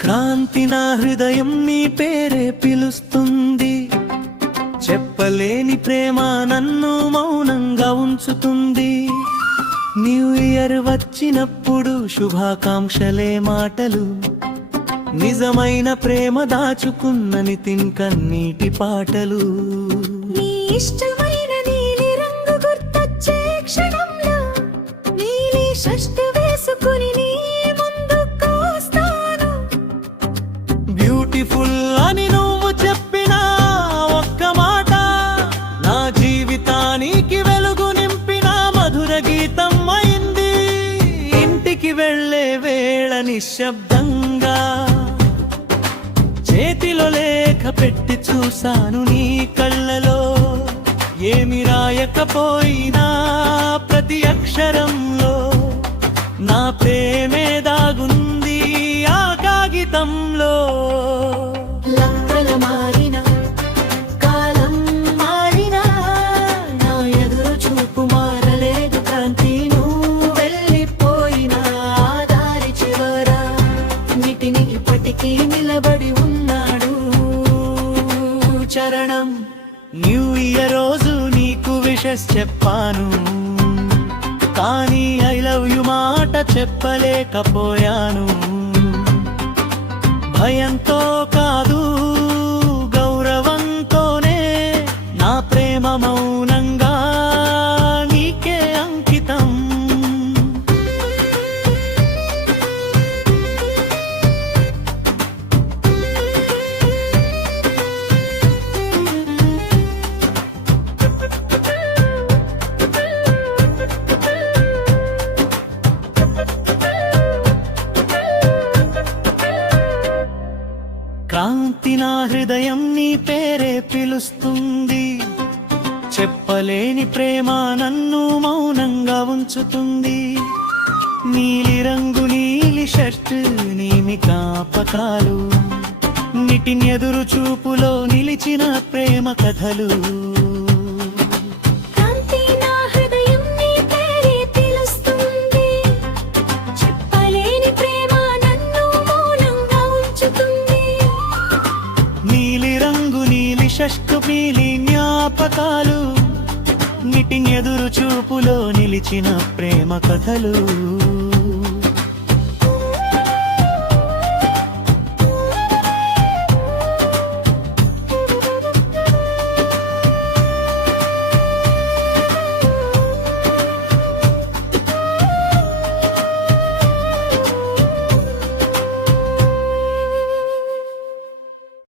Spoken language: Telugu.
క్రాంతి నా హృదయం నీ పేరే పిలుస్తుంది, చెప్పలేని ప్రేమ నన్ను మౌనంగా ఉంచుతుంది. న్యూ ఇయర్ వచ్చినప్పుడు శుభాకాంక్షలే మాటలు, నిజమైన ప్రేమ దాచుకున్న నితిన్ కన్నీటి పాటలు. నీ ఇష్టమైన నీలి రంగు గుర్తొచ్చే క్షణంలో నీలి షర్ట్ వేసుకుని నీ ముందుకు వస్తాను. బ్యూటిఫుల్ అని నువ్వు చెప్పిన ఒక్క మాట నా జీవితానికి వెలుగు నింపిన మధుర గీతం అయింది. ఇంటికి వెళ్ళే వేళ నిశ్శబ్దంగా చేతిలో లేఖ పెట్టి చూశాను నీ కళ్ళలో. ఏమి రాయకపోయినా ప్రతి అక్షరంలో నా ప్రేమే దాగుంది ఆ కాగితంలో. లక్కల మారిన కాలం మారినా నా ఎదురు చూపు మారలేదు. క్రాంతి నువ్వు వెళ్ళిపోయినా దారి చివర నిటిని ఇప్పటికీ నిలబడి ఉన్నాడు చరణం. న్యూ ఇయర్ రోజు నీకు విషెస్ చెప్పాను, కానీ ఐ లవ్ యు మాట చెప్పలేకపోయాను. భయంతో కాదు గౌరవంతోనే నా ప్రేమ మౌనంగా నీకే అంకితం. క్రాంతి నా హృదయం నీ పేరే పిలుస్తుంది, చెప్పలేని ప్రేమ నన్ను మౌనంగా ఉంచుతుంది. నీలి రంగు నీలి షర్ట్ నీమి జ్ఞాపకాలు, నిటిన్ ఎదురు చూపులో నిలిచిన ప్రేమ కథలు. క్రాంతి నా హృదయం నీ పేరే పిలుస్తుంది, చెప్పలేని ప్రేమ నన్ను మౌనంగా ఉంచుతుంది. నీలి రంగు నీలి షష్కు నీలి జ్ఞాపకాలు, నిటిన్ ఎదురు చూపులో నిలిచిన ప్రేమ కథలు.